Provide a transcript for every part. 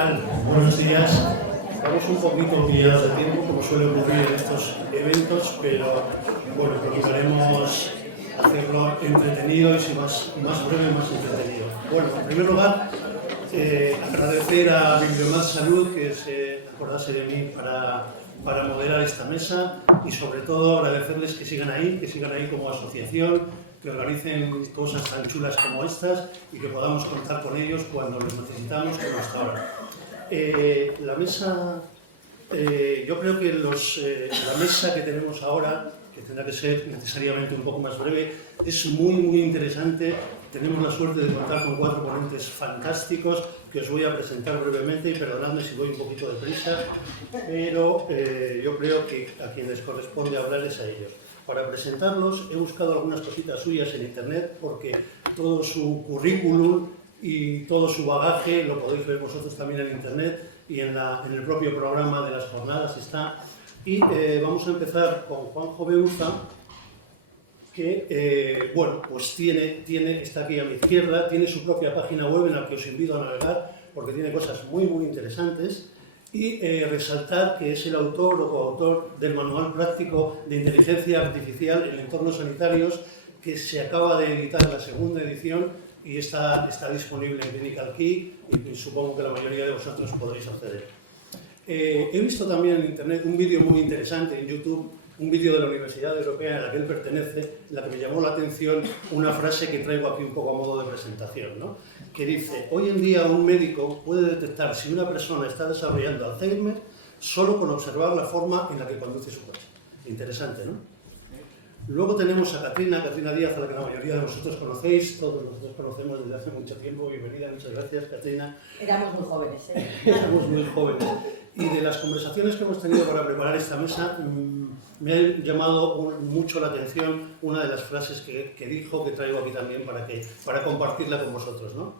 tal? Buenos días. Estamos un poquito pillados de tiempo, como suele ocurrir en estos eventos, pero bueno, procuraremos hacerlo entretenido y si más breve, más entretenido. Bueno, en primer lugar, agradecer a Bibliomad Salud que se acordase de mí para moderar esta mesa y sobre todo agradecerles que sigan ahí como asociación, que organicen cosas tan chulas como estas y que podamos contar con ellos cuando los necesitamos, como hasta ahora. La mesa, yo creo que la mesa que tenemos ahora, que tendrá que ser necesariamente un poco más breve, es muy interesante. Tenemos la suerte de contar con 4 ponentes fantásticos que os voy a presentar brevemente y perdonadme si voy un poquito deprisa, pero yo creo que a quienes corresponde hablar es a ellos. Para presentarlos he buscado algunas cositas suyas en internet porque todo su currículum y todo su bagaje lo podéis ver vosotros también en internet y en el propio programa de las jornadas está. Y vamos a empezar con Juanjo Beunza, que bueno, pues está aquí a mi izquierda, tiene su propia página web en la que os invito a navegar porque tiene cosas muy interesantes. Y resaltar que es el autor o coautor del Manual Práctico de Inteligencia Artificial en Entornos Sanitarios, que se acaba de editar la segunda edición y está disponible en Clinical Key y supongo que la mayoría de vosotros podréis acceder. He visto también en internet un vídeo muy interesante en YouTube, un vídeo de la Universidad Europea a la que él pertenece, en la que me llamó la atención una frase que traigo aquí un poco a modo de presentación, ¿no? Que dice: hoy en día un médico puede detectar si una persona está desarrollando Alzheimer solo con observar la forma en la que conduce su coche. Interesante, ¿no? Luego tenemos a Catrina Díaz, a la que la mayoría de vosotros conocéis, todos nosotros conocemos desde hace mucho tiempo. Bienvenida, muchas gracias, Catrina. Éramos muy jóvenes, ¿eh? Éramos muy jóvenes. Y de las conversaciones que hemos tenido para preparar esta mesa, me ha llamado mucho la atención una de las frases que dijo, que traigo aquí también para compartirla con vosotros, ¿no?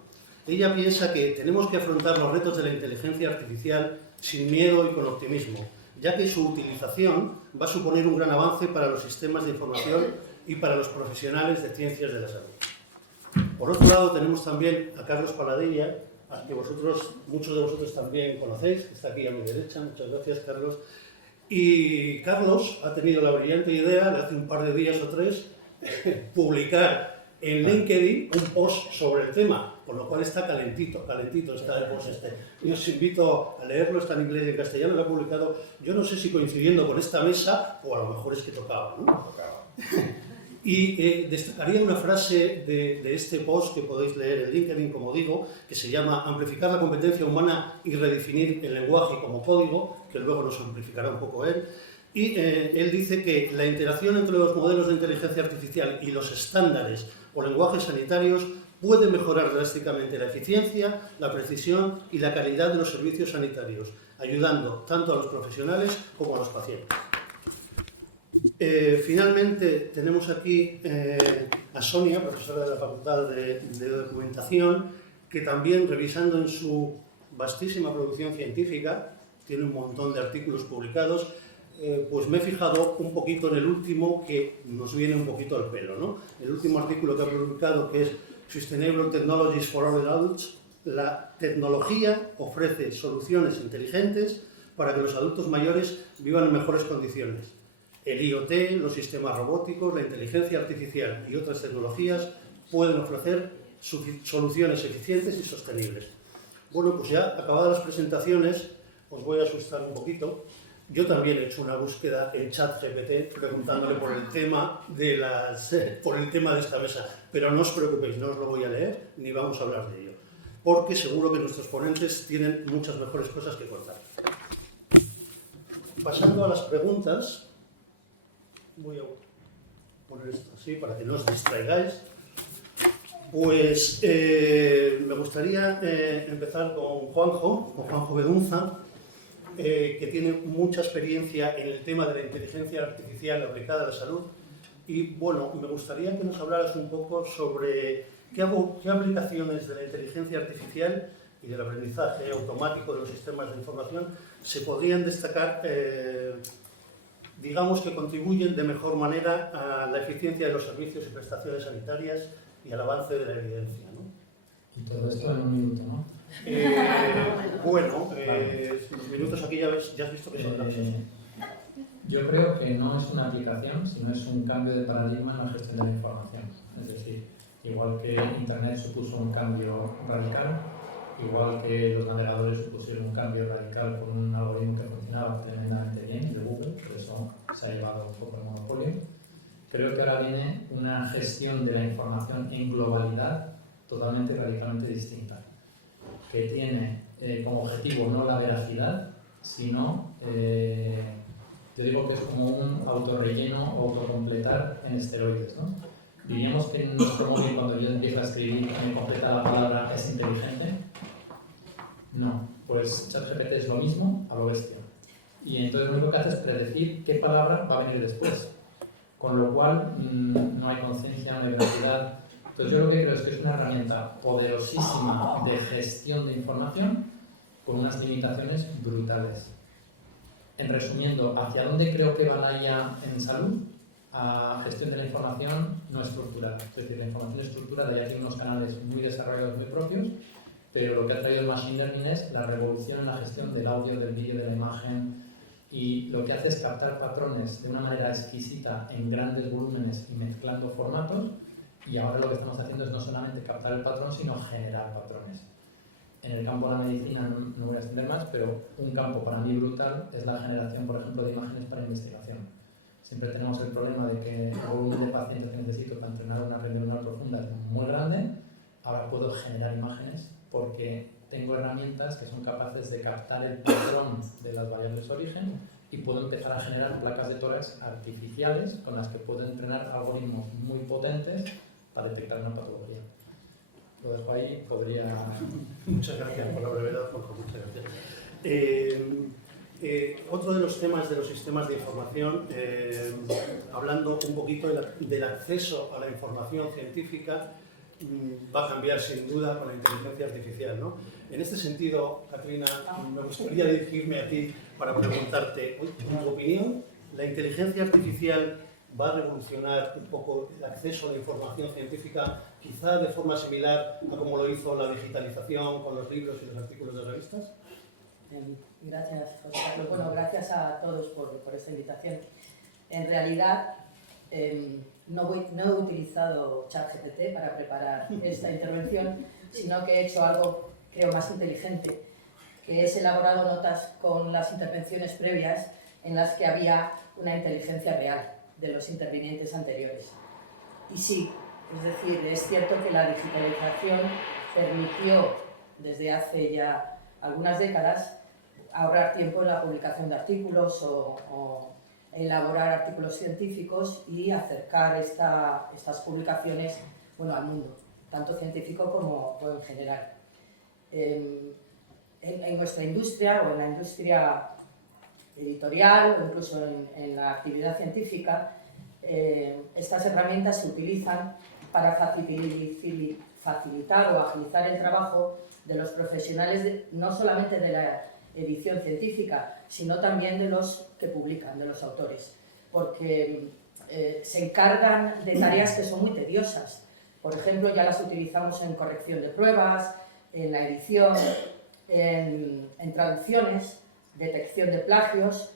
Ella piensa que tenemos que afrontar los retos de la inteligencia artificial sin miedo y con optimismo, ya que su utilización va a suponer un gran avance para los sistemas de información y para los profesionales de ciencias de la salud. Por otro lado, tenemos también a Carlos Paladilla, a que muchos de vosotros también conocéis, que está aquí a mi derecha. Muchas gracias, Carlos. Y Carlos ha tenido la brillante idea, de hace un par de días o 3, publicar en LinkedIn un post sobre el tema, con lo cual está calentito está el post este. Y os invito a leerlo, está en inglés y en castellano, lo ha publicado, yo no sé si coincidiendo con esta mesa, o a lo mejor es que tocaba, ¿no? Tocaba. Y destacaría una frase de este post que podéis leer en LinkedIn, como digo, que se llama Amplificar la competencia humana y redefinir el lenguaje como código, que luego nos amplificará un poco él. Y él dice que la interacción entre los modelos de inteligencia artificial y los estándares o lenguajes sanitarios puede mejorar drásticamente la eficiencia, la precisión y la calidad de los servicios sanitarios, ayudando tanto a los profesionales como a los pacientes. Finalmente tenemos aquí a Sonia, profesora de la Facultad de Documentación, que también, revisando en su vastísima producción científica, tiene un montón de artículos publicados, pues me he fijado un poquito en el último que nos viene un poquito al pelo, ¿no? El último artículo que ha publicado, que es Sustainable Technologies for All Adults, la tecnología ofrece soluciones inteligentes para que los adultos mayores vivan en mejores condiciones. El IoT, los sistemas robóticos, la inteligencia artificial y otras tecnologías pueden ofrecer soluciones eficientes y sostenibles. Bueno, pues ya acabadas las presentaciones, os voy a asustar un poquito. Yo también he hecho una búsqueda en ChatGPT preguntándole por el tema de esta mesa, pero no os preocupéis, no os lo voy a leer ni vamos a hablar de ello, porque seguro que nuestros ponentes tienen muchas mejores cosas que contar. Pasando a las preguntas, voy a poner esto así para que no os distraigáis. Pues me gustaría empezar con Juanjo Beunza, que tiene mucha experiencia en el tema de la inteligencia artificial aplicada a la salud. Y bueno, me gustaría que nos hablaras un poco sobre qué aplicaciones de la inteligencia artificial y del aprendizaje automático de los sistemas de información se podrían destacar, digamos, que contribuyen de mejor manera a la eficiencia de los servicios y prestaciones sanitarias y al avance de la evidencia, ¿no? Y todo esto en un minuto, ¿no? Bueno, los minutos aquí ya has visto que son laxos. Yo creo que no es una aplicación, sino es un cambio de paradigma en la gestión de la información. Es decir, igual que Internet supuso un cambio radical, igual que los navegadores supusieron un cambio radical con un algoritmo que funcionaba tremendamente bien de Google, por eso se ha llevado un poco el monopolio, creo que ahora viene una gestión de la información en globalidad totalmente y radicalmente distinta, que tiene como objetivo no la veracidad, sino, yo digo que es como un autorrelleno o autocompletar en esteroides, ¿no? Diríamos que en nuestro móvil, cuando yo empiezo a escribir y me completa la palabra ¿es inteligente? No, pues ChatGPT es lo mismo a lo bestia. Y entonces lo único que hace es predecir qué palabra va a venir después. Con lo cual no hay conciencia, no hay veracidad. Entonces yo lo que creo es que es una herramienta poderosísima de gestión de información con unas limitaciones brutales. En resumiendo, ¿hacia dónde creo que va la IA en salud? A gestión de la información no estructurada. Es decir, la información estructurada ya tiene unos canales muy desarrollados, muy propios, pero lo que ha traído el Machine Learning es la revolución en la gestión del audio, del vídeo, de la imagen, y lo que hace es captar patrones de una manera exquisita en grandes volúmenes y mezclando formatos, y ahora lo que estamos haciendo es no solamente captar el patrón, sino generar patrones. En el campo de la medicina no voy a extender más, pero un campo para mí brutal es la generación, por ejemplo, de imágenes para investigación. Siempre tenemos el problema de que el volumen de pacientes que necesito para entrenar una red neuronal profunda es muy grande. Ahora puedo generar imágenes porque tengo herramientas que son capaces de captar el patrón de las variables de origen y puedo empezar a generar placas de tórax artificiales con las que puedo entrenar algoritmos muy potentes para detectar una patología. Lo dejo ahí, podría... Muchas gracias por la brevedad, Jorge, muchas gracias. Otro de los temas de los sistemas de información, hablando un poquito del acceso a la información científica, va a cambiar sin duda con la inteligencia artificial, ¿no? En este sentido, Katrina, me gustaría dirigirme a ti para preguntarte, en tu opinión, ¿la inteligencia artificial va a revolucionar un poco el acceso a la información científica, quizá de forma similar a como lo hizo la digitalización con los libros y los artículos de revistas? Gracias, José Carlos. Bueno, gracias a todos por esta invitación. En realidad, no he utilizado ChatGPT para preparar esta intervención, sino que he hecho algo, creo, más inteligente, que es elaborado notas con las intervenciones previas en las que había una inteligencia real de los intervinientes anteriores. Y sí, es decir, es cierto que la digitalización permitió, desde hace ya algunas décadas, ahorrar tiempo en la publicación de artículos o elaborar artículos científicos y acercar estas publicaciones, bueno, al mundo, tanto científico como en general. En nuestra industria o en la industria editorial o incluso en la actividad científica, estas herramientas se utilizan para facilitar o agilizar el trabajo de los profesionales, no solamente de la edición científica, sino también de los que publican, de los autores, porque se encargan de tareas que son muy tediosas. Por ejemplo, ya las utilizamos en corrección de pruebas, en la edición, en traducciones, detección de plagios.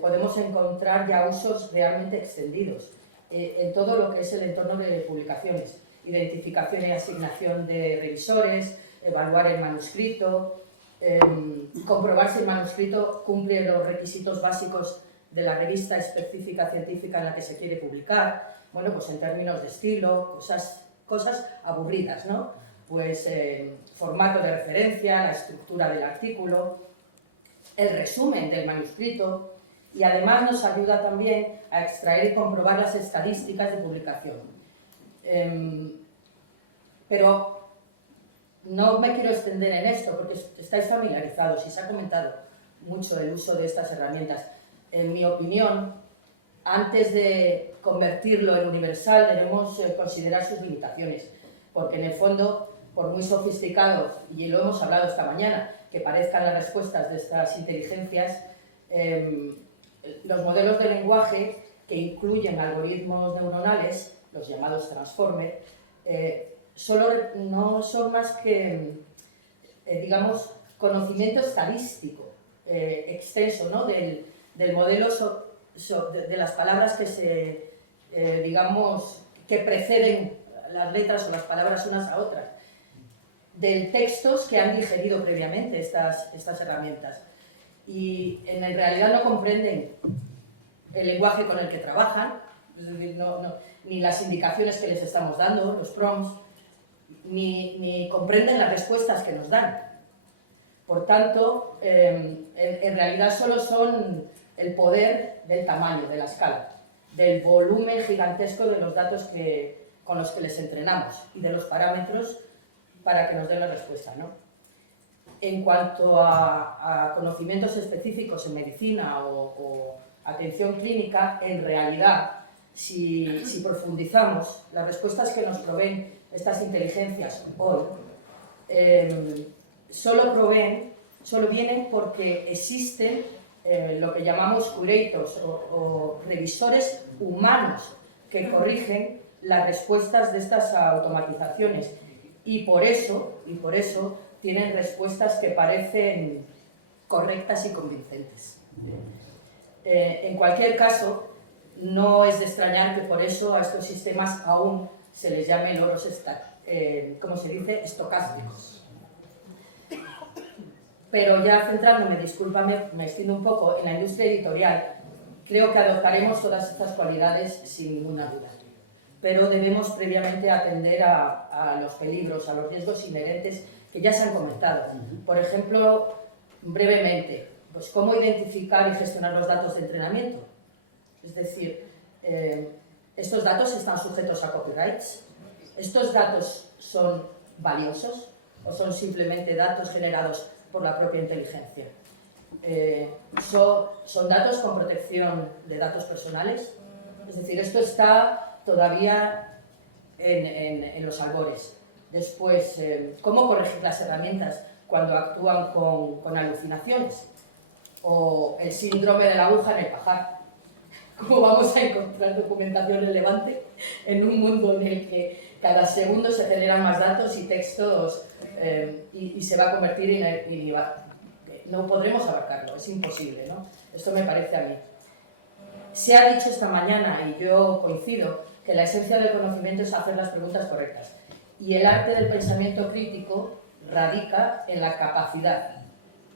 Podemos encontrar ya usos realmente extendidos en todo lo que es el entorno de publicaciones, identificación y asignación de revisores, evaluar el manuscrito, comprobar si el manuscrito cumple los requisitos básicos de la revista específica científica en la que se quiere publicar, bueno, pues en términos de estilo, cosas aburridas, ¿no? Pues formato de referencia, la estructura del artículo, el resumen del manuscrito, y además nos ayuda también a extraer y comprobar las estadísticas de publicación. Pero no me quiero extender en esto porque estáis familiarizados y se ha comentado mucho el uso de estas herramientas. En mi opinión, antes de convertirlo en universal debemos considerar sus limitaciones, porque en el fondo, por muy sofisticado, y lo hemos hablado esta mañana, que parezcan las respuestas de estas inteligencias, los modelos de lenguaje que incluyen algoritmos neuronales, los llamados transformer, no son más que digamos, conocimiento estadístico extenso, ¿no? del modelo de las palabras que digamos, que preceden las letras o las palabras unas a otras, de textos que han digerido previamente estas herramientas. Y en realidad no comprenden el lenguaje con el que trabajan, es decir, ni las indicaciones que les estamos dando, los prompts, ni comprenden las respuestas que nos dan. Por tanto, en realidad solo son el poder del tamaño, de la escala, del volumen gigantesco de los datos con los que les entrenamos y de los parámetros para que nos den la respuesta, ¿no? En cuanto a conocimientos específicos en medicina o atención clínica, en realidad, si profundizamos, las respuestas que nos proveen estas inteligencias hoy solo vienen porque existen lo que llamamos curators o revisores humanos que corrigen las respuestas de estas automatizaciones y por eso tienen respuestas que parecen correctas y convincentes. En cualquier caso, no es de extrañar que por eso a estos sistemas aún se les llame loros, como se dice, estocásticos. Pero ya centrándome, discúlpame, me extiendo un poco, en la industria editorial, creo que adoptaremos todas estas cualidades sin ninguna duda. Pero debemos previamente atender a los peligros, a los riesgos inherentes que ya se han comentado. Por ejemplo, brevemente, pues cómo identificar y gestionar los datos de entrenamiento. Es decir, estos datos están sujetos a copyrights. ¿Estos datos son valiosos o son simplemente datos generados por la propia inteligencia? ¿Son datos con protección de datos personales? Es decir, esto está todavía en los albores. Después, ¿cómo corregir las herramientas cuando actúan con alucinaciones? O el síndrome de la aguja en el pajar. ¿Cómo vamos a encontrar documentación relevante en un mundo en el que cada segundo se generan más datos y textos y se va a convertir no podremos abarcarlo, es imposible, ¿no? Esto me parece a mí. Se ha dicho esta mañana, y yo coincido, que la esencia del conocimiento es hacer las preguntas correctas. Y el arte del pensamiento crítico radica en la capacidad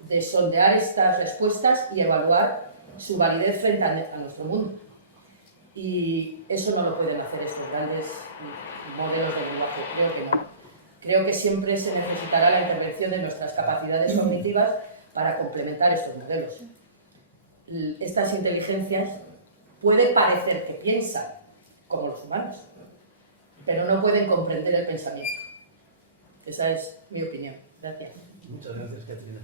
de sondear estas respuestas y evaluar su validez frente a nuestro mundo. Y eso no lo pueden hacer estos grandes modelos de lenguaje, creo que no. Creo que siempre se necesitará la intervención de nuestras capacidades cognitivas para complementar estos modelos. Estas inteligencias puede parecer que piensan como los humanos, pero no pueden comprender el pensamiento. Esa es mi opinión. Gracias. Muchas gracias, Catrina.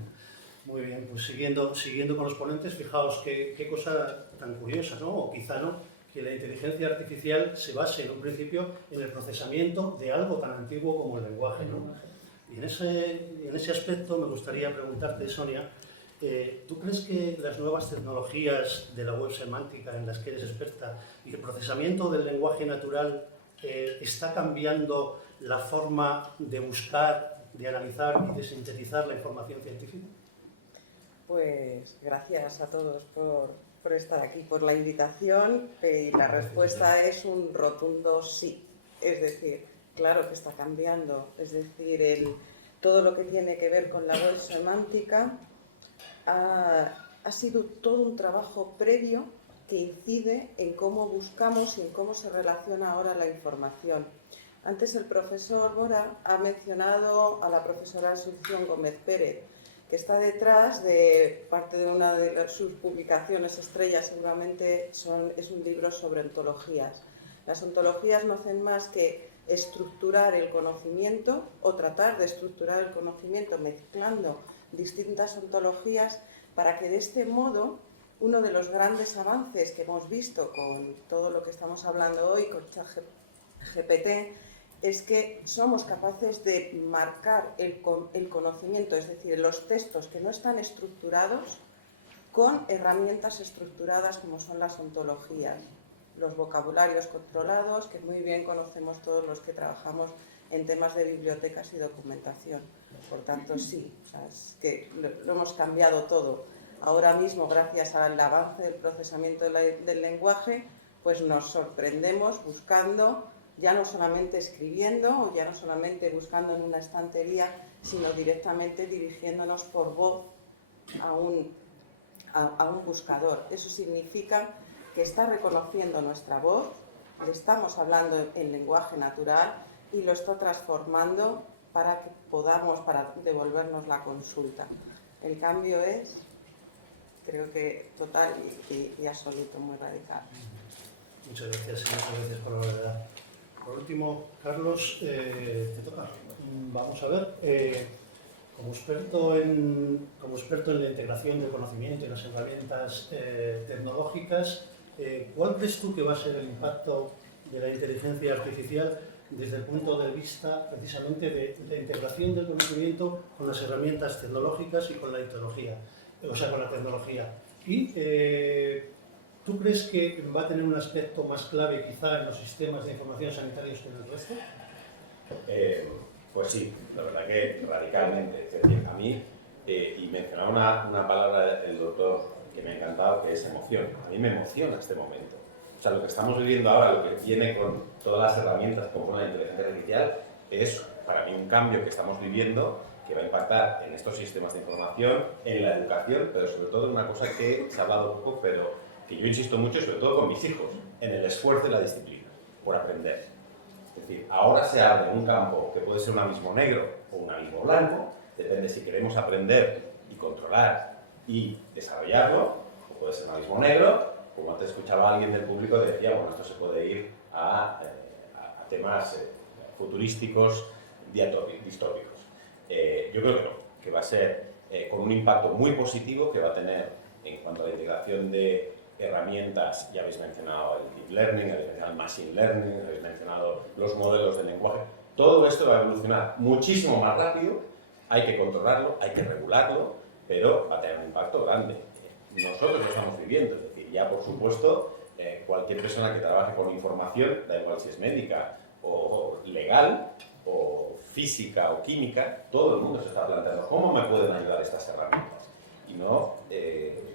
Muy bien, pues siguiendo con los ponentes, fijaos qué cosa tan curiosa, ¿no? O quizá no, que la inteligencia artificial se base en un principio en el procesamiento de algo tan antiguo como el lenguaje, ¿no? Y en ese aspecto me gustaría preguntarte, Sonia, ¿tú crees que las nuevas tecnologías de la web semántica en las que eres experta y el procesamiento del lenguaje natural está cambiando la forma de buscar, de analizar y de sintetizar la información científica? Pues gracias a todos por estar aquí, por la invitación, y la respuesta es un rotundo sí. Es decir, claro que está cambiando. Es decir, todo lo que tiene que ver con la web semántica ha sido todo un trabajo previo que incide en cómo buscamos y en cómo se relaciona ahora la información. Antes el profesor Bora ha mencionado a la profesora Asunción Gómez Pérez, que está detrás de parte de una de sus publicaciones estrellas, seguramente es un libro sobre ontologías. Las ontologías no hacen más que estructurar el conocimiento o tratar de estructurar el conocimiento mezclando distintas ontologías para que de este modo uno de los grandes avances que hemos visto con todo lo que estamos hablando hoy, con ChatGPT, es que somos capaces de marcar el conocimiento, es decir, los textos que no están estructurados, con herramientas estructuradas como son las ontologías. los vocabularios controlados, que muy bien conocemos todos los que trabajamos en temas de bibliotecas y documentación. Por tanto, sí, o sea, es que lo hemos cambiado todo. Ahora mismo, gracias al avance del procesamiento del lenguaje, pues nos sorprendemos buscando, ya no solamente escribiendo, o ya no solamente buscando en una estantería, sino directamente dirigiéndonos por voz a un buscador. Eso significa que está reconociendo nuestra voz, le estamos hablando en lenguaje natural y lo está transformando para que podamos, para devolvernos la consulta. El cambio es, creo que total y absoluto, muy radical. Muchas gracias por la verdad. Por último, Carlos, te toca. Vamos a ver, como experto en la integración del conocimiento y las herramientas tecnológicas, ¿cuál crees tú que va a ser el impacto de la inteligencia artificial desde el punto de vista precisamente de la integración del conocimiento con las herramientas tecnológicas y con la tecnología? Y ¿tú crees que va a tener un aspecto más clave quizá en los sistemas de información sanitarios que en el resto? Pues sí, la verdad que radicalmente. Es decir, a mí, y mencionaba una palabra del doctor que me ha encantado, que es emoción. A mí me emociona este momento. O sea, lo que estamos viviendo ahora, lo que viene con todas las herramientas que compone la inteligencia artificial, es para mí un cambio que estamos viviendo que va a impactar en estos sistemas de información, en la educación, pero sobre todo en una cosa que se ha hablado poco, pero que yo insisto mucho, sobre todo con mis hijos, en el esfuerzo y la disciplina, por aprender. Es decir, ahora se abre un campo que puede ser un abismo negro o un abismo blanco, depende si queremos aprender y controlar y desarrollarlo, o puede ser un abismo negro, como antes escuchaba a alguien del público que decía, bueno, esto se puede ir a temas futurísticos, distópicos. Yo creo que no, que va a ser con un impacto muy positivo que va a tener en cuanto a la integración de herramientas. Ya habéis mencionado el deep learning, habéis mencionado el machine learning, habéis mencionado los modelos de lenguaje. Todo esto va a evolucionar muchísimo más rápido, hay que controlarlo, hay que regularlo, pero va a tener un impacto grande. Nosotros lo estamos viviendo, es decir, ya por supuesto, cualquier persona que trabaje con información, da igual si es médica o legal, o física o química, todo el mundo se está planteando cómo me pueden ayudar estas herramientas. Y no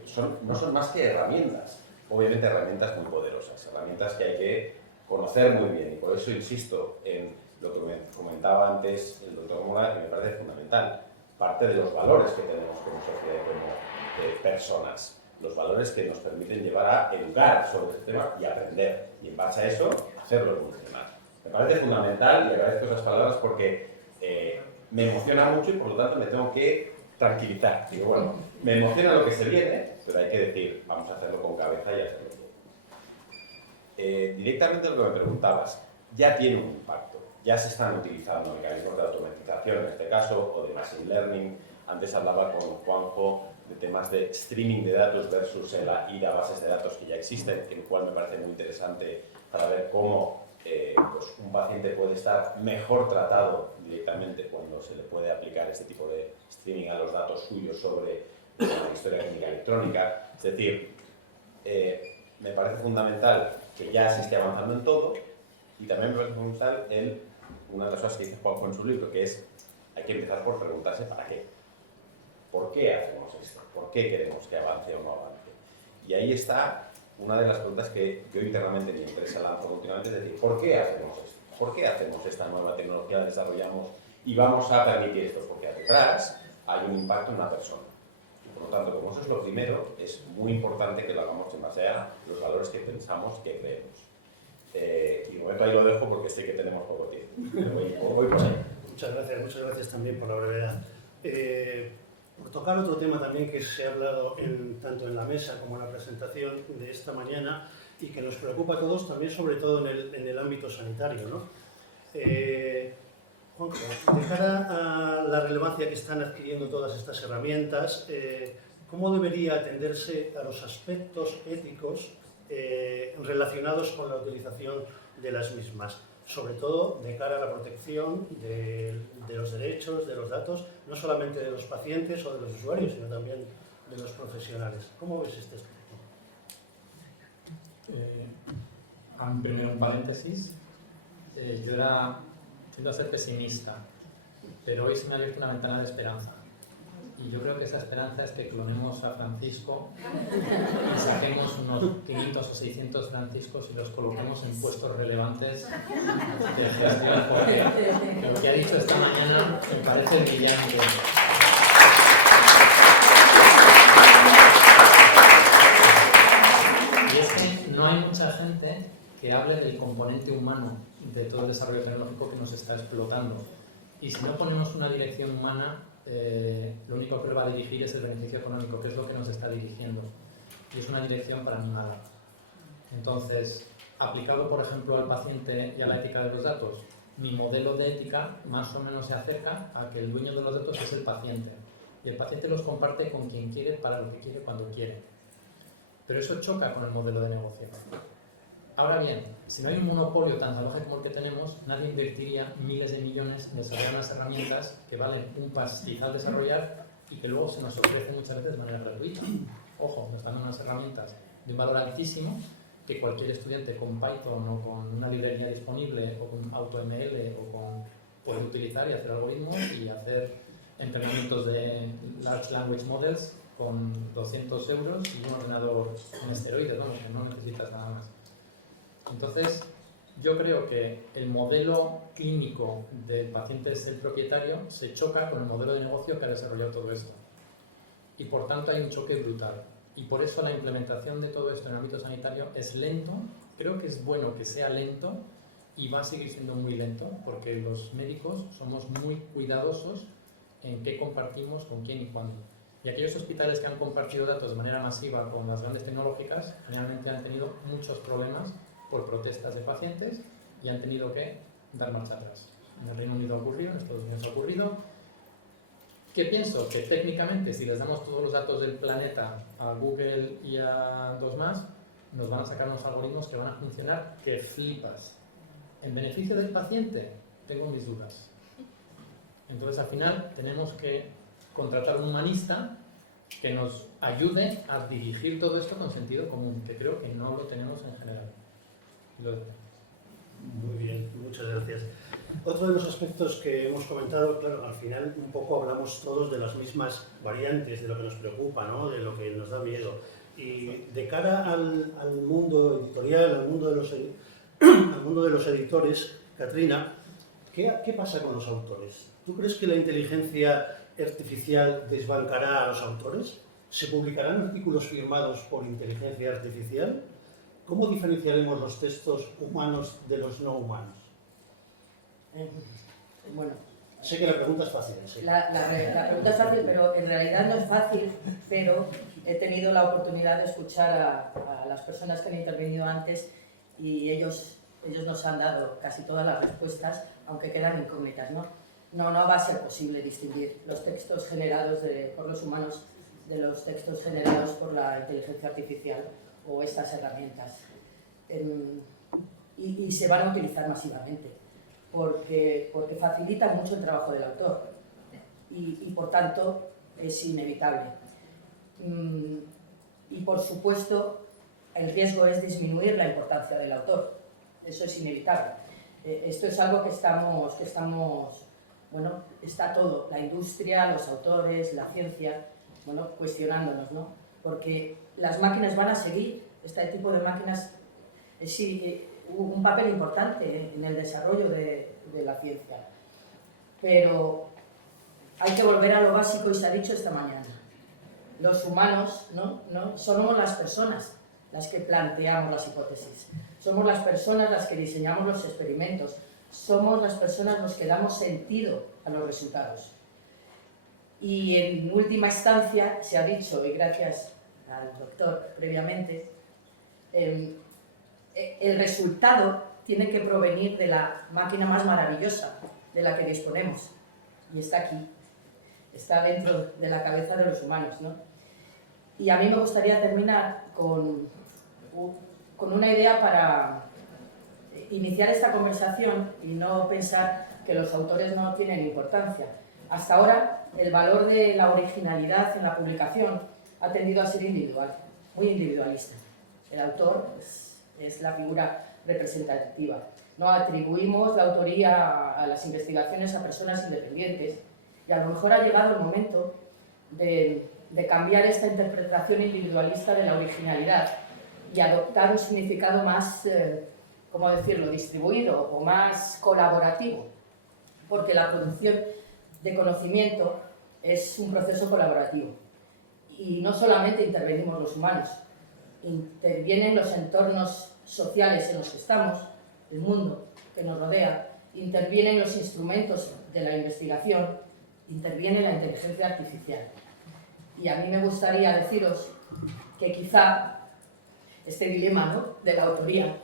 son más que herramientas, obviamente herramientas muy poderosas, herramientas que hay que conocer muy bien. Y por eso insisto en lo que me comentaba antes el doctor Mora, que me parece fundamental. Parte de los valores que tenemos como sociedad, como personas, los valores que nos permiten llevar a educar sobre este tema y aprender. Y en base a eso, hacerlo evolucionar. Me parece fundamental y agradezco esas palabras porque me emociona mucho y por lo tanto me tengo que tranquilizar. Digo, bueno, me emociona lo que se viene, pero hay que decir, vamos a hacerlo con cabeza y hacerlo bien. Directamente lo que me preguntabas, ya tiene un impacto, ya se están utilizando mecanismos de automatización en este caso, o de machine learning. Antes hablaba con Juanjo de temas de streaming de datos versus el ir a bases de datos que ya existen, el cual me parece muy interesante para ver cómo pues un paciente puede estar mejor tratado directamente cuando se le puede aplicar este tipo de streaming a los datos suyos sobre la historia clínica electrónica. Es decir, me parece fundamental que ya se esté avanzando en todo y también me parece fundamental una de las cosas que dice Juanjo en su libro, que es hay que empezar por preguntarse ¿para qué? ¿Por qué hacemos esto? ¿Por qué queremos que avance o no avance? Y ahí está una de las preguntas que yo internamente en mi empresa lanzo continuamente, es decir, ¿por qué hacemos esto? ¿Por qué hacemos esta nueva tecnología, desarrollamos y vamos a permitir esto? Porque detrás hay un impacto en una persona. Y por lo tanto, como eso es lo primero, es muy importante que lo hagamos en base a los valores que pensamos, que creemos. Y de momento ahí lo dejo porque sé que tenemos poco tiempo. Voy por ahí. Muchas gracias también por la brevedad. Por tocar otro tema también que se ha hablado tanto en la mesa como en la presentación de esta mañana y que nos preocupa a todos también, sobre todo en el ámbito sanitario, ¿no? Juanjo, de cara a la relevancia que están adquiriendo todas estas herramientas, ¿cómo debería atenderse a los aspectos éticos relacionados con la utilización de las mismas? Sobre todo de cara a la protección de los derechos, de los datos, no solamente de los pacientes o de los usuarios, sino también de los profesionales. ¿Cómo ves este aspecto? primero un paréntesis. Yo tiendo a ser pesimista, pero hoy se me ha abierto una ventana de esperanza. Y yo creo que esa esperanza es que clonemos a Francisco y saquemos unos 500 o 600 Franciscos y los coloquemos en puestos relevantes de gestión, porque lo que ha dicho esta mañana me parece brillante. Y es que no hay mucha gente que hable del componente humano de todo el desarrollo tecnológico que nos está explotando. Y si no ponemos una dirección humana, lo único que va a dirigir es el beneficio económico, que es lo que nos está dirigiendo. Y es una dirección para mí mala. Entonces, aplicado por ejemplo al paciente y a la ética de los datos, mi modelo de ética más o menos se acerca a que el dueño de los datos es el paciente. Y el paciente los comparte con quien quiere, para lo que quiere, cuando quiere. Pero eso choca con el modelo de negocio. Ahora bien, si no hay un monopolio tan salvaje como el que tenemos, nadie invertiría miles de millones en desarrollar unas herramientas que valen un pastizal desarrollar y que luego se nos ofrecen muchas veces de manera gratuita. Ojo, nos dan unas herramientas de un valor altísimo que cualquier estudiante con Python o con una librería disponible o con AutoML puede utilizar y hacer algoritmos y hacer entrenamientos de Large Language Models con 200 euros y un ordenador en esteroides, ¿no? Que no necesitas nada más. Entonces, yo creo que el modelo clínico del paciente es el propietario, se choca con el modelo de negocio que ha desarrollado todo esto. Y por tanto hay un choque brutal. Y por eso la implementación de todo esto en el ámbito sanitario es lento. Creo que es bueno que sea lento y va a seguir siendo muy lento porque los médicos somos muy cuidadosos en qué compartimos, con quién y cuándo. Y aquellos hospitales que han compartido datos de manera masiva con las grandes tecnológicas generalmente han tenido muchos problemas por protestas de pacientes y han tenido que dar marcha atrás. En el Reino Unido ha ocurrido, en Estados Unidos ha ocurrido. ¿Qué pienso? Que técnicamente si les damos todos los datos del planeta a Google y a dos más, nos van a sacar unos algoritmos que van a funcionar que flipas. En beneficio del paciente, tengo mis dudas. Entonces al final tenemos que contratar un humanista que nos ayude a dirigir todo esto con sentido común, que creo que no lo tenemos en general. Muy bien, muchas gracias. Otro de los aspectos que hemos comentado, claro, al final un poco hablamos todos de las mismas variantes, de lo que nos preocupa, ¿no? De lo que nos da miedo. Y de cara al mundo editorial, al mundo de los editores, Katrina, ¿qué pasa con los autores? ¿Tú crees que la inteligencia artificial desbancará a los autores? ¿Se publicarán artículos firmados por inteligencia artificial? ¿Cómo diferenciaremos los textos humanos de los no humanos? Bueno, sé que la pregunta es fácil. Sí. La pregunta es fácil, pero en realidad no es fácil, pero he tenido la oportunidad de escuchar a las personas que han intervenido antes y ellos nos han dado casi todas las respuestas, aunque quedan incógnitas, ¿no? No va a ser posible distinguir los textos generados por los humanos de los textos generados por la inteligencia artificial o estas herramientas. Y se van a utilizar masivamente, porque facilitan mucho el trabajo del autor y por tanto es inevitable. Y por supuesto el riesgo es disminuir la importancia del autor, eso es inevitable. Esto es algo que estamos bueno, está todo, la industria, los autores, la ciencia, bueno, cuestionándonos, ¿no? Porque las máquinas van a seguir, este tipo de máquinas sí, un papel importante en el desarrollo de la ciencia. Pero hay que volver a lo básico y se ha dicho esta mañana. Los humanos, ¿no? Somos las personas las que planteamos las hipótesis. Somos las personas las que diseñamos los experimentos. Somos las personas los que damos sentido a los resultados. Y en última instancia se ha dicho, y gracias al doctor previamente, el resultado tiene que provenir de la máquina más maravillosa de la que disponemos. Y está aquí, está dentro de la cabeza de los humanos, ¿no? Y a mí me gustaría terminar con una idea para iniciar esta conversación y no pensar que los autores no tienen importancia. Hasta ahora, el valor de la originalidad en la publicación ha tendido a ser individual, muy individualista. El autor es la figura representativa. No atribuimos la autoría a las investigaciones a personas independientes y a lo mejor ha llegado el momento de cambiar esta interpretación individualista de la originalidad y adoptar un significado más, ¿cómo decirlo?, distribuido o más colaborativo, porque la producción de conocimiento es un proceso colaborativo y no solamente intervenimos los humanos, intervienen los entornos sociales en los que estamos, el mundo que nos rodea, intervienen los instrumentos de la investigación, interviene la inteligencia artificial. Y a mí me gustaría deciros que quizá este dilema, ¿no?, de la autoría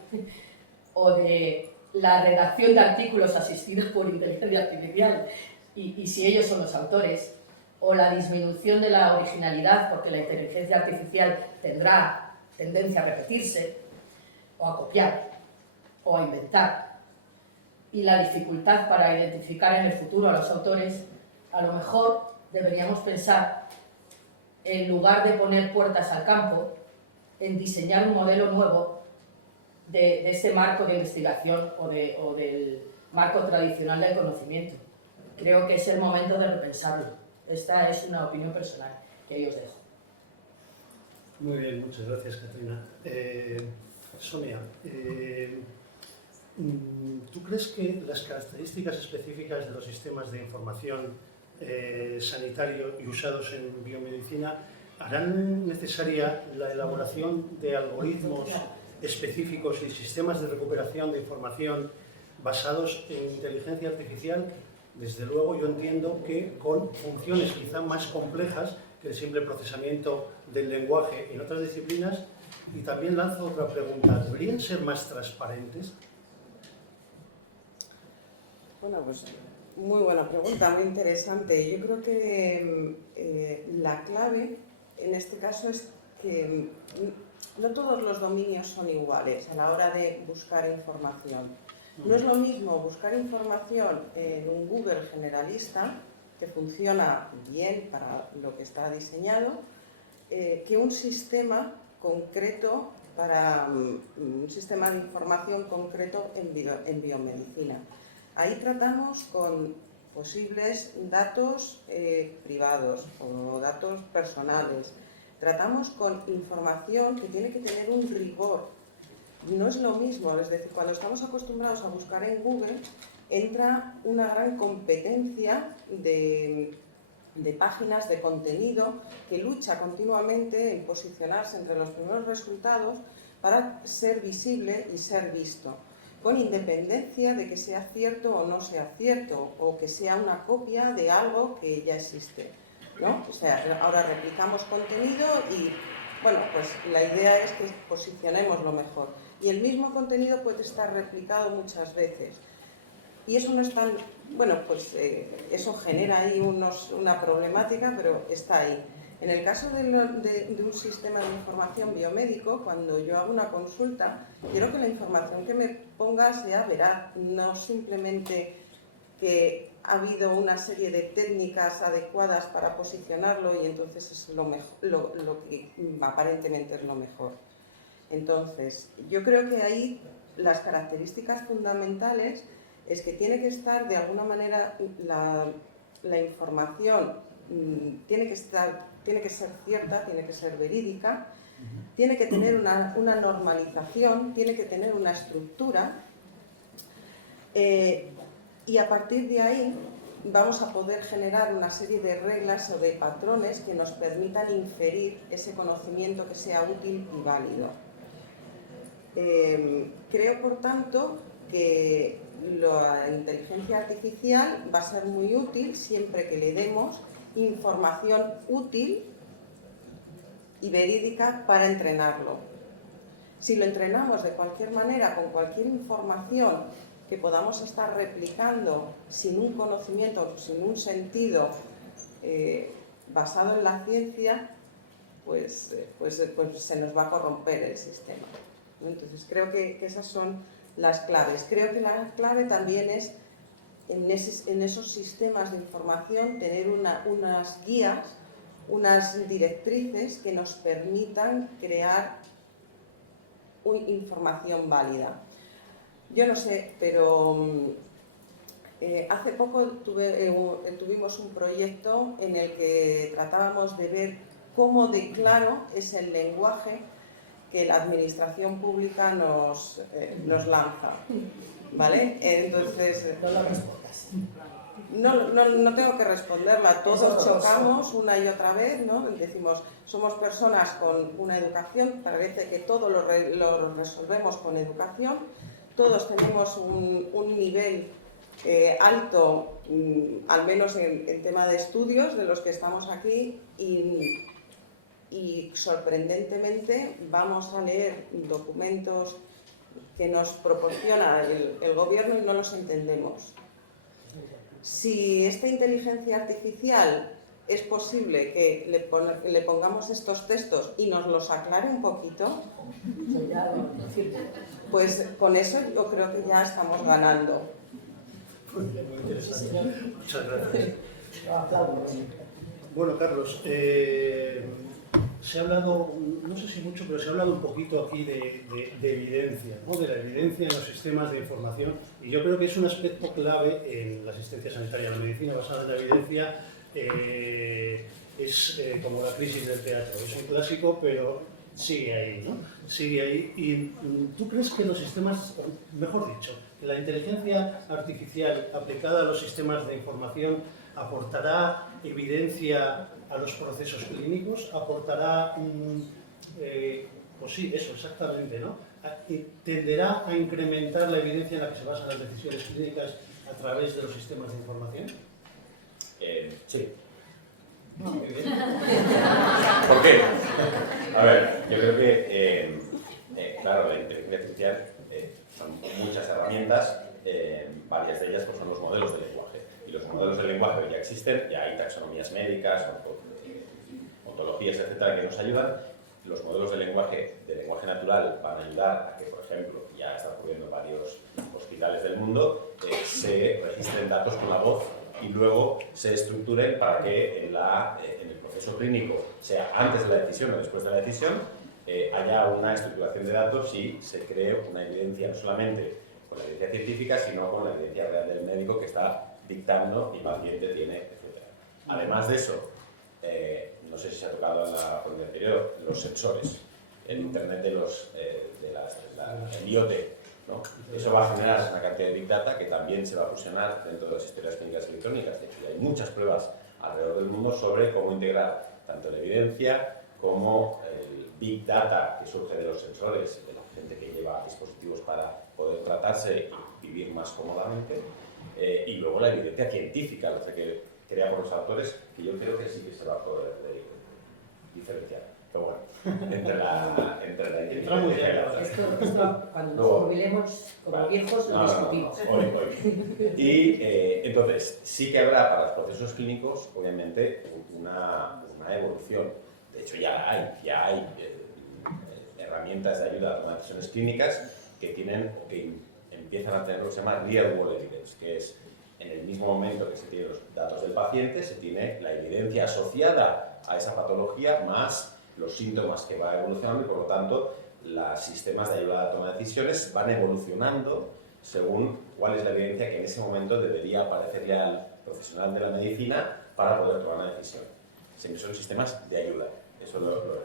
o de la redacción de artículos asistidos por inteligencia artificial y si ellos son los autores, o la disminución de la originalidad porque la inteligencia artificial tendrá tendencia a repetirse, o a copiar, o a inventar, y la dificultad para identificar en el futuro a los autores, a lo mejor deberíamos pensar, en lugar de poner puertas al campo, en diseñar un modelo nuevo de este marco de investigación o del marco tradicional del conocimiento. Creo que es el momento de repensarlo. Esta es una opinión personal que ahí os dejo. Muy bien, muchas gracias, Caterina. Sonia, ¿tú crees que las características específicas de los sistemas de información sanitario y usados en biomedicina harán necesaria la elaboración de algoritmos específicos y sistemas de recuperación de información basados en inteligencia artificial? Desde luego yo entiendo que con funciones quizá más complejas que el simple procesamiento del lenguaje en otras disciplinas. Y también lanzo otra pregunta, ¿deberían ser más transparentes? Bueno, pues muy buena pregunta, muy interesante. Yo creo que la clave en este caso es que no todos los dominios son iguales a la hora de buscar información. No es lo mismo buscar información en un Google generalista, que funciona bien para lo que está diseñado, que un sistema concreto para un sistema de información concreto en biomedicina. Ahí tratamos con posibles datos privados o datos personales. Tratamos con información que tiene que tener un rigor. No es lo mismo, es decir, cuando estamos acostumbrados a buscar en Google, entra una gran competencia de páginas, de contenido, que lucha continuamente en posicionarse entre los primeros resultados para ser visible y ser visto, con independencia de que sea cierto o no sea cierto, o que sea una copia de algo que ya existe, ¿no? O sea, ahora replicamos contenido y, bueno, pues la idea es que posicionemos lo mejor. Y el mismo contenido puede estar replicado muchas veces. Y eso no es tan... Bueno, pues eso genera ahí una problemática, pero está ahí. En el caso de un sistema de información biomédico, cuando yo hago una consulta, quiero que la información que me ponga sea veraz, no simplemente que ha habido una serie de técnicas adecuadas para posicionarlo y entonces es lo que aparentemente es lo mejor. Entonces, yo creo que ahí las características fundamentales es que tiene que estar de alguna manera la información, tiene que ser cierta, tiene que ser verídica, tiene que tener una normalización, tiene que tener una estructura y a partir de ahí vamos a poder generar una serie de reglas o de patrones que nos permitan inferir ese conocimiento que sea útil y válido. Creo, por tanto, que la inteligencia artificial va a ser muy útil siempre que le demos información útil y verídica para entrenarlo. Si lo entrenamos de cualquier manera, con cualquier información que podamos estar replicando sin un conocimiento, sin un sentido basado en la ciencia, pues se nos va a corromper el sistema. Entonces creo que esas son las claves. Creo que la clave también es en esos sistemas de información tener unas guías, unas directrices que nos permitan crear información válida. Yo no sé, pero hace poco tuvimos un proyecto en el que tratábamos de ver cómo de claro es el lenguaje que la administración pública nos lanza, ¿vale? Entonces, No lo respondas. no tengo que responderla, todos chocamos una y otra vez, ¿no? Decimos, somos personas con una educación, parece que todo lo resolvemos con educación, todos tenemos un nivel alto, al menos en tema de estudios, de los que estamos aquí, y sorprendentemente vamos a leer documentos que nos proporciona el gobierno y no los entendemos. Si esta inteligencia artificial es posible que le pongamos estos textos y nos los aclare un poquito, pues con eso yo creo que ya estamos ganando. Muy interesante. Muchas gracias. Bueno, Carlos, se ha hablado, no sé si mucho, pero se ha hablado un poquito aquí de evidencia, ¿no? De la evidencia en los sistemas de información, y yo creo que es un aspecto clave en la asistencia sanitaria. La medicina basada en la evidencia es como la crisis del teatro, es un clásico, pero sigue ahí, ¿no? Sigue ahí. ¿Y tú crees que los sistemas, mejor dicho, que la inteligencia artificial aplicada a los sistemas de información aportará evidencia a los procesos clínicos? ¿Aportará, pues sí, eso exactamente, ¿no? ¿Tenderá a incrementar la evidencia en la que se basan las decisiones clínicas a través de los sistemas de información? Sí. Muy bien. ¿Por qué? A ver, yo creo que, claro, la inteligencia artificial son muchas herramientas, varias de ellas pues, son los modelos de lenguaje. Y los modelos de lenguaje ya existen, ya hay taxonomías médicas, ontologías, etcétera, que nos ayudan. Los modelos de lenguaje natural van a ayudar a que, por ejemplo, ya está ocurriendo en varios hospitales del mundo, se registren datos con la voz y luego se estructuren para que en el proceso clínico, sea antes de la decisión o después de la decisión, haya una estructuración de datos y se cree una evidencia no solamente con la evidencia científica, sino con la evidencia real del médico que está dictando y el paciente tiene, etc. Además de eso, no sé si se ha tocado en la ronda anterior, los sensores, el Internet de el IoT, ¿no? Eso va a generar una cantidad de Big Data que también se va a fusionar dentro de las historias clínicas electrónicas. De hecho, hay muchas pruebas alrededor del mundo sobre cómo integrar tanto la evidencia como el Big Data que surge de los sensores, de la gente que lleva dispositivos para poder tratarse y vivir más cómodamente, y luego la evidencia científica, lo que crea por los autores, que yo creo que sí que se va a poder diferenciar. Pero bueno, entre la inteligencia y la otra. Esto cuando nos jubilemos como viejos lo discutimos. Hoy. Y entonces, sí que habrá para los procesos clínicos, obviamente, una evolución. De hecho, ya hay herramientas de ayuda a tomar decisiones clínicas que tienen o que empiezan a tener lo que se llama real world evidence, que es en el mismo momento que se tienen los datos del paciente, se tiene la evidencia asociada a esa patología más los síntomas que va evolucionando y por lo tanto los sistemas de ayuda a la toma de decisiones van evolucionando según cuál es la evidencia que en ese momento debería aparecerle al profesional de la medicina para poder tomar una decisión. Siempre son sistemas de ayuda, eso lo ratifico.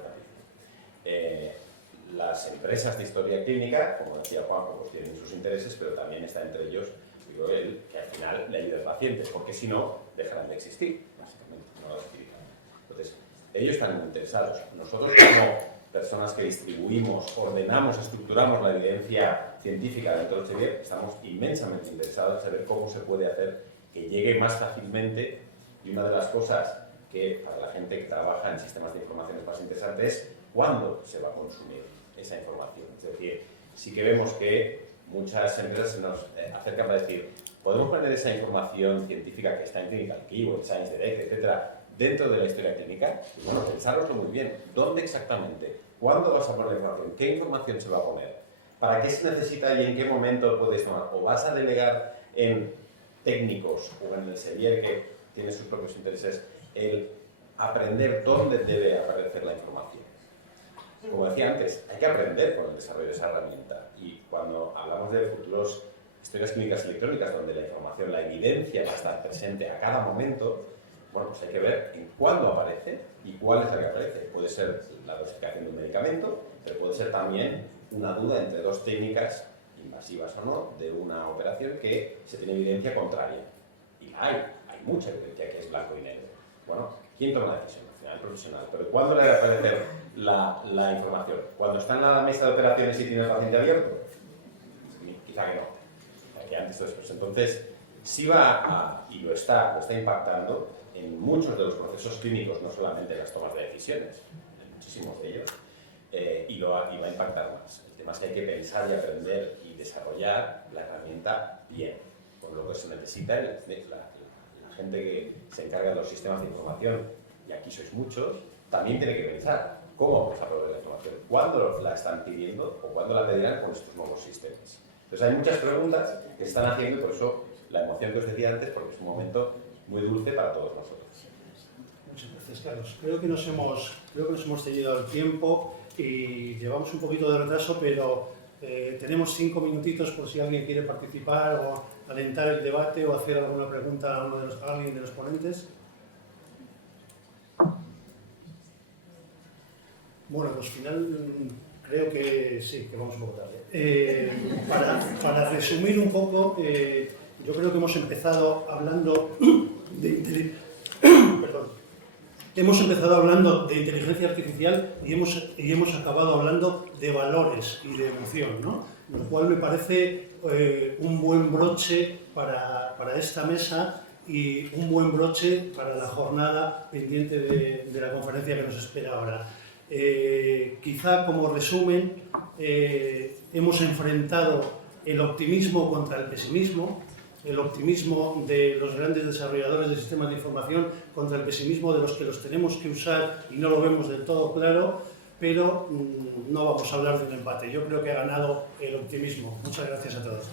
Las empresas de historia clínica, como decía Juanjo, pues tienen sus intereses, pero también está entre ellos, digo él, que al final le ayude al paciente, porque si no, dejarán de existir, básicamente, no lo existirán. Entonces, ellos están muy interesados. Nosotros, como personas que distribuimos, ordenamos, estructuramos la evidencia científica dentro del CBIR, estamos inmensamente interesados en saber cómo se puede hacer que llegue más fácilmente, y una de las cosas que para la gente que trabaja en sistemas de información es más interesante es cuándo se va a consumir esa información. Es decir, sí que vemos que muchas empresas se nos acercan para decir, podemos poner esa información científica que está en Clinical Key o en Science Direct, etcétera, dentro de la historia clínica. Y bueno, pensároslo muy bien. ¿Dónde exactamente? ¿Cuándo vas a poner la información? ¿Qué información se va a poner? ¿Para qué se necesita y en qué momento puedes tomar? ¿O vas a delegar en técnicos o en el CBIR que tiene sus propios intereses el aprender dónde debe aparecer la información? Como decía antes, hay que aprender con el desarrollo de esa herramienta y cuando hablamos de futuros historias clínicas electrónicas, donde la información, la evidencia va a estar presente a cada momento, bueno, pues hay que ver en cuándo aparece y cuál es la que aparece. Puede ser la dosificación de un medicamento, pero puede ser también una duda entre dos técnicas, invasivas o no, de una operación que se tiene evidencia contraria. Y hay mucha evidencia que es blanco y negro. Bueno, ¿quién toma la decisión? Al final, el profesional. Pero ¿cuándo le debe aparecer la información? ¿Cuando está en la mesa de operaciones y tiene el paciente abierto? Quizá que no. Que antes todo eso. Entonces, sí va y lo está impactando en muchos de los procesos clínicos, no solamente en las tomas de decisiones, en muchísimos de ellos, y va a impactar más. El tema es que hay que pensar y aprender y desarrollar la herramienta bien, por lo que se necesita la gente que se encarga de los sistemas de información, y aquí sois muchos, también tiene que pensar cómo vamos a proveer la información, cuándo la están pidiendo o cuándo la pedirán con estos nuevos sistemas. Entonces hay muchas preguntas que se están haciendo y por eso la emoción que os decía antes, porque es un momento muy dulce para todos nosotros. Muchas gracias, Carlos. Creo que nos hemos tenido el tiempo y llevamos un poquito de retraso, pero tenemos 5 minutitos por si alguien quiere participar o alentar el debate o hacer alguna pregunta a alguien de los ponentes. Bueno, pues final creo que sí, que vamos un poco tarde. Para resumir un poco, yo creo que hemos empezado hablando hemos empezado hablando de inteligencia artificial y hemos acabado hablando de valores y de emoción, ¿no? Lo cual me parece un buen broche para esta mesa y un buen broche para la jornada pendiente de la conferencia que nos espera ahora. Quizá como resumen, hemos enfrentado el optimismo contra el pesimismo, el optimismo de los grandes desarrolladores de sistemas de información contra el pesimismo de los que los tenemos que usar y no lo vemos del todo claro, pero no vamos a hablar de un empate. Yo creo que ha ganado el optimismo. Muchas gracias a todos.